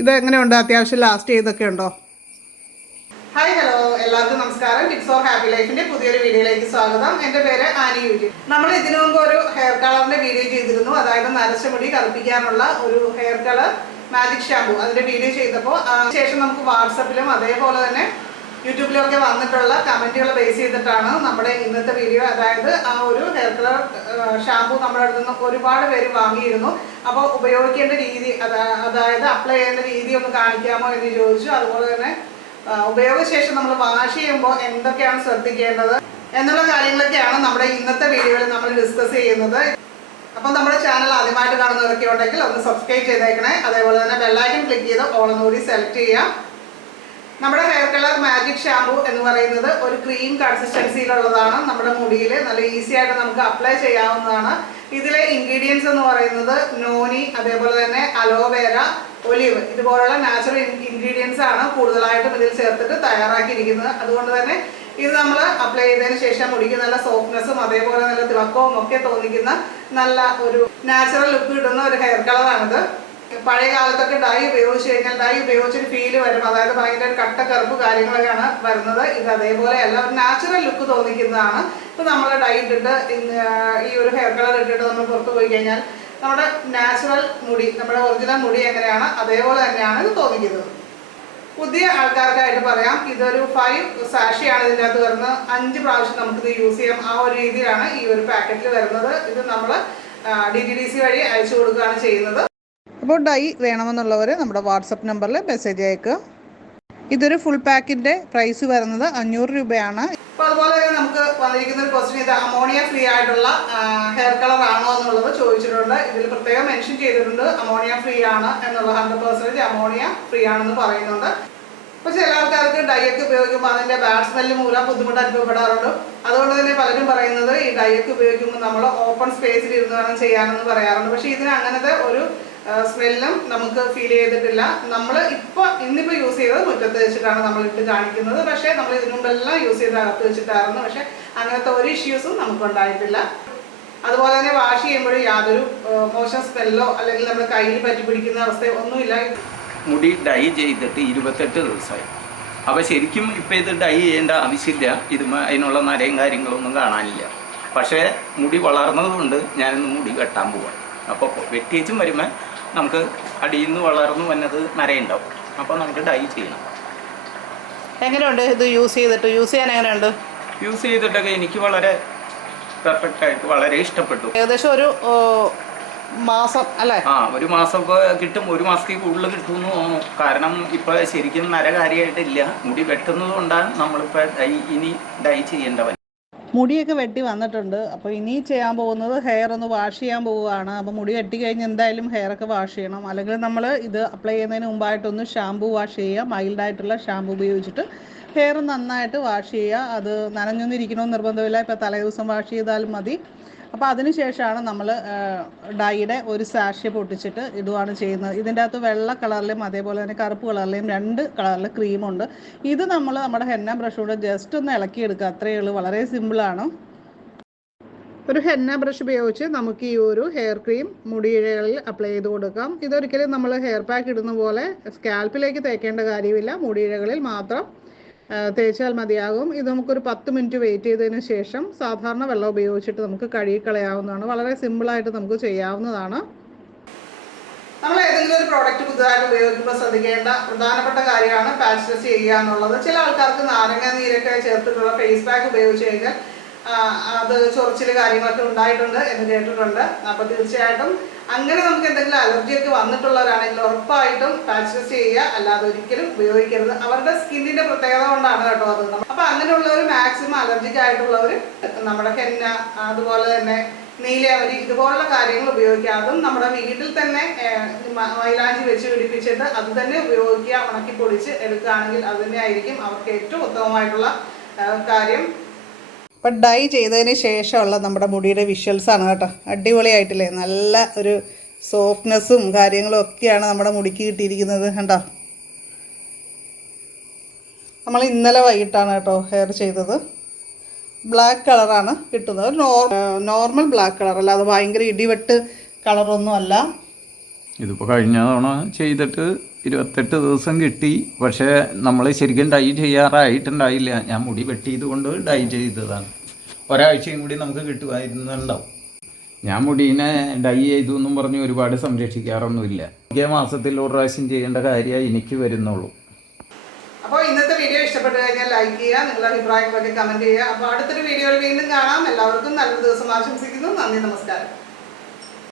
ഇതെങ്ങനെയുണ്ട്? അത്യാവശ്യം ലാസ്റ്റ് ചെയ്തൊക്കെ ഉണ്ടോ? ഹായ് ഹലോ, എല്ലാവർക്കും നമസ്കാരം. ടിപ്സ് ഫോർ ഹാപ്പി ലൈഫിന്റെ പുതിയൊരു വീഡിയോയിലേക്ക് സ്വാഗതം. എൻ്റെ പേര് ആനി യൂജി. നമ്മൾ ഇതിനു മുമ്പ് ഒരു ഹെയർ കളറിന്റെ വീഡിയോ ചെയ്തിരുന്നു. അതായത് നരച്ച മുടി കറുപ്പിക്കാനുള്ള ഒരു ഹെയർ കളർ മാജിക് ഷാമ്പു, അതിന്റെ വീഡിയോ ചെയ്തപ്പോൾ ശേഷം നമുക്ക് വാട്സപ്പിലും അതേപോലെ തന്നെ യൂട്യൂബിലൊക്കെ വന്നിട്ടുള്ള കമന്റുകൾ ബേസ് ചെയ്തിട്ടാണ് നമ്മുടെ ഇന്നത്തെ വീഡിയോ. അതായത് ആ ഒരു ഹെയർ കളർ ഷാമ്പു നമ്മുടെ അടുത്ത് നിന്ന് ഒരുപാട് പേര് വാങ്ങിയിരുന്നു. അപ്പോൾ ഉപയോഗിക്കേണ്ട രീതി, അതായത് അപ്ലൈ ചെയ്യേണ്ട രീതി ഒന്ന് കാണിക്കാമോ എന്ന് ചോദിച്ചു. അതുപോലെ തന്നെ ഉപയോഗശേഷം നമ്മൾ വാഷ് ചെയ്യുമ്പോൾ എന്തൊക്കെയാണ് ശ്രദ്ധിക്കേണ്ടത് എന്നുള്ള കാര്യങ്ങളൊക്കെയാണ് നമ്മുടെ ഇന്നത്തെ വീഡിയോയിൽ നമ്മൾ ഡിസ്കസ് ചെയ്യുന്നത്. അപ്പം നമ്മുടെ ചാനൽ ആദ്യമായിട്ട് കാണുന്നവരൊക്കെ ഉണ്ടെങ്കിൽ ഒന്ന് സബ്സ്ക്രൈബ് ചെയ്തേക്കണേ. അതേപോലെ തന്നെ ബെല്ലൈക്കൺ ക്ലിക്ക് ചെയ്ത് ഓൾ എന്നുകൂടി സെലക്ട് ചെയ്യാം. നമ്മുടെ ഹെയർ കളർ മാജിക് ഷാമ്പു എന്ന് പറയുന്നത് ഒരു ക്രീം കൺസിസ്റ്റൻസിയിലുള്ളതാണ്. നമ്മുടെ മുടിയിൽ നല്ല ഈസി ആയിട്ട് നമുക്ക് അപ്ലൈ ചെയ്യാവുന്നതാണ്. ഇതിലെ ഇൻഗ്രീഡിയൻസ് എന്ന് പറയുന്നത് നോനി, അതേപോലെ തന്നെ അലോവേര, ഒലിവ്, ഇതുപോലുള്ള നാച്ചുറൽ ഇൻഗ്രീഡിയൻസ് ആണ് കൂടുതലായിട്ടും ഇതിൽ ചേർത്തിട്ട് തയ്യാറാക്കിയിരിക്കുന്നത്. അതുകൊണ്ട് തന്നെ ഇത് നമ്മൾ അപ്ലൈ ചെയ്തതിന് ശേഷം മുടിക്ക് നല്ല സോഫ്റ്റ്നെസ്സും അതേപോലെ നല്ല തിളക്കവും ഒക്കെ തോന്നിക്കുന്ന നല്ല ഒരു നാച്ചുറൽ ലുക്ക് കിട്ടുന്ന ഒരു ഹെയർ കളറാണിത്. പഴയ കാലത്തൊക്കെ ഡൈ ഉപയോഗിച്ച് കഴിഞ്ഞാൽ ഡൈ ഉപയോഗിച്ചൊരു ഫീല് വരും, അതായത് ഭയങ്കര കട്ട കറുപ്പ് കാര്യങ്ങളൊക്കെയാണ് വരുന്നത്. ഇത് അതേപോലെ അല്ല, ഒരു നാച്ചുറൽ ലുക്ക് തോന്നിക്കുന്നതാണ്. ഇപ്പം നമ്മൾ ഡൈ ഇട്ടിട്ട് ഈ ഒരു ഹെയർ കളർ ഇട്ടിട്ട് നമ്മൾ പുറത്ത് പോയി കഴിഞ്ഞാൽ നമ്മുടെ നാച്ചുറൽ മുടി, നമ്മുടെ ഒറിജിനൽ മുടി എങ്ങനെയാണ് അതേപോലെ തന്നെയാണ് ഇത് തോന്നിക്കുന്നത്. പുതിയ ആൾക്കാർക്കായിട്ട് പറയാം, ഇതൊരു 5 സാഷിയാണ് ഇതിൻ്റെ അകത്ത് വരുന്നത്. 5 പ്രാവശ്യം നമുക്കിത് യൂസ് ചെയ്യാം. ആ ഒരു രീതിയിലാണ് ഈ ഒരു പാക്കറ്റിൽ വരുന്നത്. ഇത് നമ്മൾ DTDC വഴി അയച്ചു കൊടുക്കുകയാണ് ചെയ്യുന്നത്. അപ്പോൾ ഡൈ വേണമെന്നുള്ളവർ നമ്മുടെ വാട്സപ്പ് നമ്പറിൽ മെസ്സേജ് അയക്കുക. ഇതൊരു ഫുൾ പാക്കിൻ്റെ പ്രൈസ് വരുന്നത് 500 രൂപയാണ്. അപ്പോൾ അതുപോലെ തന്നെ നമുക്ക് വന്നിരിക്കുന്ന ഒരു ക്വസ്റ്റ്യൻ, ഇത് അമോണിയ ഫ്രീ ആയിട്ടുള്ള ഹെയർ കളർ ആണോ എന്നുള്ളത് ചോദിച്ചിട്ടുണ്ട്. ഇതിൽ പ്രത്യേകം മെൻഷൻ ചെയ്തിട്ടുണ്ട് അമോണിയ ഫ്രീ ആണ് എന്നുള്ള 100% അമോണിയ ഫ്രീ ആണെന്ന് പറയുന്നുണ്ട്. അപ്പോൾ ചില ആൾക്കാർക്ക് ഡൈ ഒക്കെ ഉപയോഗിക്കുമ്പോൾ അതിൻ്റെ ബാഡ് സ്മെല്ല് മൂലം ബുദ്ധിമുട്ട് അനുഭവപ്പെടാറുണ്ട്. അതുകൊണ്ട് തന്നെ പലരും പറയുന്നത് ഈ ഡൈ ഒക്കെ ഉപയോഗിക്കുമ്പോൾ നമ്മൾ ഓപ്പൺ സ്പേസിൽ ഇരുന്ന് വേണം ചെയ്യാനെന്ന് പറയാറുണ്ട്. പക്ഷേ ഇതിന് അങ്ങനത്തെ ഒരു സ്മെല്ലും നമുക്ക് ഫീൽ ചെയ്തിട്ടില്ല. നമ്മൾ ഇന്നിപ്പോൾ യൂസ് ചെയ്തത് മുറ്റത്ത് വെച്ചിട്ടാണ് നമ്മൾ ഇട്ട് കാണിക്കുന്നത്. പക്ഷേ നമ്മൾ ഇതിനു മുമ്പെല്ലാം യൂസ് ചെയ്ത് അകത്ത് വെച്ചിട്ടായിരുന്നു. പക്ഷേ അങ്ങനത്തെ ഒരു ഇഷ്യൂസും നമുക്ക് ഉണ്ടായിട്ടില്ല. അതുപോലെ തന്നെ വാഷ് ചെയ്യുമ്പോഴും യാതൊരു മോശം സ്മെല്ലോ അല്ലെങ്കിൽ നമ്മുടെ കയ്യിൽ പറ്റി പിടിക്കുന്ന അവസ്ഥയോ ഒന്നുമില്ല. മുടി ഡൈ ചെയ്തിട്ട് 28 ദിവസമായി. അപ്പോൾ ശരിക്കും ഇപ്പോൾ ഇത് ഡൈ ചെയ്യേണ്ട ആവശ്യമില്ല. അതിനുള്ള നരയും കാര്യങ്ങളൊന്നും കാണാനില്ല. പക്ഷേ മുടി വളർന്നതുകൊണ്ട് ഞാനിന്ന് മുടി വെട്ടാൻ പോവാം. അപ്പോൾ വെട്ടിയേച്ചും വരുമ്പോൾ നമുക്ക് അടിയിൽ നിന്ന് വളർന്നു വന്നത് നരയുണ്ടാവും. അപ്പോൾ നമുക്ക് ഡൈ ചെയ്യണം. എങ്ങനെയുണ്ട് ഇത് യൂസ് ചെയ്യാൻ എങ്ങനെയുണ്ട്? യൂസ് ചെയ്തിട്ടൊക്കെ എനിക്ക് വളരെ പെർഫെക്റ്റായിട്ട് വളരെ ഇഷ്ടപ്പെട്ടു. ഏകദേശം ഒരു മാസം അല്ലേ? ഒരു മാസമൊക്കെ കിട്ടും. 1 മാസത്തിൽ കൂടുതൽ കിട്ടുമെന്ന് തോന്നുന്നു. കാരണം ഇപ്പോൾ ശരിക്കും നര കാര്യമായിട്ടില്ല. മുടി വെട്ടുന്നത് കൊണ്ടാണ് നമ്മളിപ്പോൾ ഇനി ഡൈ ചെയ്യേണ്ടവൻ. മുടിയൊക്കെ വെട്ടി വന്നിട്ടുണ്ട്. അപ്പോൾ ഇനി ചെയ്യാൻ പോകുന്നത് ഹെയർ ഒന്ന് വാഷ് ചെയ്യാൻ പോവുകയാണ്. അപ്പോൾ മുടി വെട്ടി കഴിഞ്ഞ് എന്തായാലും ഹെയറൊക്കെ വാഷ് ചെയ്യണം. അല്ലെങ്കിൽ നമ്മൾ ഇത് അപ്ലൈ ചെയ്യുന്നതിന് മുമ്പായിട്ടൊന്ന് ഷാമ്പൂ വാഷ് ചെയ്യുക. മൈൽഡായിട്ടുള്ള ഷാമ്പൂ ഉപയോഗിച്ചിട്ട് ഹെയർ നന്നായിട്ട് വാഷ് ചെയ്യുക. അത് നനഞ്ഞൊന്നും ഇരിക്കണമെന്ന് നിർബന്ധമില്ല. ഇപ്പോൾ തലേദിവസം വാഷ് ചെയ്താലും മതി. അപ്പോൾ അതിന് ശേഷമാണ് നമ്മൾ ഡൈയുടെ ഒരു സാഷെ പൊട്ടിച്ചിട്ട് ഇടുകയാണ് ചെയ്യുന്നത്. ഇതിൻ്റെ അകത്ത് വെള്ള കളറിലും അതേപോലെ തന്നെ കറുപ്പ് കളറിലെയും 2 കളറിൽ ക്രീമുണ്ട്. ഇത് നമ്മൾ നമ്മുടെ ഹെന്ന ബ്രഷോട് ജസ്റ്റ് ഒന്ന് ഇളക്കിയെടുക്കുക, അത്രയേ ഉള്ളൂ. വളരെ സിമ്പിളാണ്. ഒരു ഹെന്ന ബ്രഷ് ഉപയോഗിച്ച് നമുക്ക് ഈ ഒരു ഹെയർ ക്രീം മുടിയിഴകളിൽ അപ്ലൈ ചെയ്ത് കൊടുക്കാം. ഇതൊരിക്കലും നമ്മൾ ഹെയർ പാക്ക് ഇടുന്ന പോലെ സ്കാൽപ്പിലേക്ക് തേക്കേണ്ട കാര്യമില്ല. മുടിയിഴകളിൽ മാത്രം തേച്ചാൽ മതിയാകും. ഇത് നമുക്കൊരു 10 മിനിറ്റ് വെയിറ്റ് ചെയ്തതിന് ശേഷം സാധാരണ വെള്ളം ഉപയോഗിച്ചിട്ട് നമുക്ക് കഴുകിക്കളയാവുന്നതാണ്. വളരെ സിമ്പിളായിട്ട് നമുക്ക് ചെയ്യാവുന്നതാണ്. നമ്മൾ ഏതെങ്കിലും ഒരു പ്രോഡക്റ്റ് പുതുതായിട്ട് ഉപയോഗിക്കുമ്പോൾ ശ്രദ്ധിക്കേണ്ട പ്രധാനപ്പെട്ട കാര്യമാണ് പാച്ച് ടെസ്റ്റ് ചെയ്യുക എന്നുള്ളത്. ചില ആൾക്കാർക്ക് നാരങ്ങ നീരൊക്കെ ചേർത്തിട്ടുള്ള ഫേസ് പാക്ക് ഉപയോഗിച്ച് കഴിഞ്ഞാൽ അത് ചൊറിച്ചിൽ കാര്യങ്ങളൊക്കെ ഉണ്ടായിട്ടുണ്ട് എന്ന് കേട്ടിട്ടുണ്ട്. അപ്പോൾ തീർച്ചയായിട്ടും അങ്ങനെ നമുക്ക് എന്തെങ്കിലും അലർജിയൊക്കെ വന്നിട്ടുള്ളവരാണെങ്കിൽ ഉറപ്പായിട്ടും പാച്ച് ടെസ്റ്റ് ചെയ്യുക, അല്ലാതെ ഒരിക്കലും ഉപയോഗിക്കരുത്. അവരുടെ സ്കിന്നിന്റെ പ്രത്യേകത കൊണ്ടാണ് കേട്ടോ അത്. അപ്പോൾ അങ്ങനെയുള്ളവർ മാക്സിമം അലർജിക് ആയിട്ടുള്ളവർ നമ്മുടെ ഹെന്ന, അതുപോലെ തന്നെ നീലാവരി, ഇതുപോലുള്ള കാര്യങ്ങൾ ഉപയോഗിക്കുക. അതും നമ്മുടെ വീട്ടിൽ തന്നെ മൈലാഞ്ചി വെച്ച് പിടിപ്പിച്ചിട്ട് അത് തന്നെ ഉപയോഗിക്കുക. ഉണക്കി പൊടിച്ച് എടുക്കുകയാണെങ്കിൽ അത് തന്നെ ആയിരിക്കും അവർക്ക് ഏറ്റവും ഉത്തമമായിട്ടുള്ള കാര്യം. അപ്പം ഡൈ ചെയ്തതിന് ശേഷമുള്ള നമ്മുടെ മുടിയുടെ വിഷ്വൽസാണ് കേട്ടോ. അടിപൊളിയായിട്ടില്ലേ? നല്ല ഒരു സോഫ്റ്റ്നെസ്സും കാര്യങ്ങളും ഒക്കെയാണ് നമ്മുടെ മുടിക്ക് കിട്ടിയിരിക്കുന്നത്. കണ്ടോ? നമ്മൾ ഇന്നലെ വൈകിട്ടാണ് കേട്ടോ ഹെയർ ചെയ്തത്. ബ്ലാക്ക് കളറാണ് കിട്ടുന്നത്. നോർമൽ ബ്ലാക്ക് കളർ അല്ല, അത് ഭയങ്കര ഇടിവെട്ട് കളറൊന്നും അല്ല. ഇതിപ്പോൾ കഴിഞ്ഞ തവണ ചെയ്തിട്ട് 28 ദിവസം കിട്ടി. പക്ഷേ നമ്മൾ ശരിക്കും ഡൈ ചെയ്യാറായിട്ടുണ്ടായില്ല. ഞാൻ മുടി വെട്ടിയത് കൊണ്ട് ഡൈ ചെയ്തതാണ്. ഒരാഴ്ചയും കൂടി നമുക്ക് കിട്ടുമായിരുന്നുണ്ടാവും. ഞാൻ മുടീനെ ഡൈ ചെയ്തു എന്നും പറഞ്ഞ് ഒരുപാട് സംരക്ഷിക്കാറൊന്നുമില്ല. മാസത്തിൽ ഒരു പ്രാവശ്യം ചെയ്യേണ്ട കാര്യമേ എനിക്ക് വരുന്നുള്ളൂ. അപ്പോൾ ഇന്നത്തെ വീഡിയോ ഇഷ്ടപ്പെട്ടു കഴിഞ്ഞാൽ ലൈക്ക് ചെയ്യുക, നിങ്ങളുടെ അഭിപ്രായങ്ങളൊക്കെ കമൻറ്റ് ചെയ്യുക. അപ്പോൾ അടുത്തൊരു വീഡിയോയിൽ വീണ്ടും കാണാം. എല്ലാവർക്കും നല്ലൊരു ദിവസം ആശംസിക്കുന്നു. നന്ദി, നമസ്കാരം.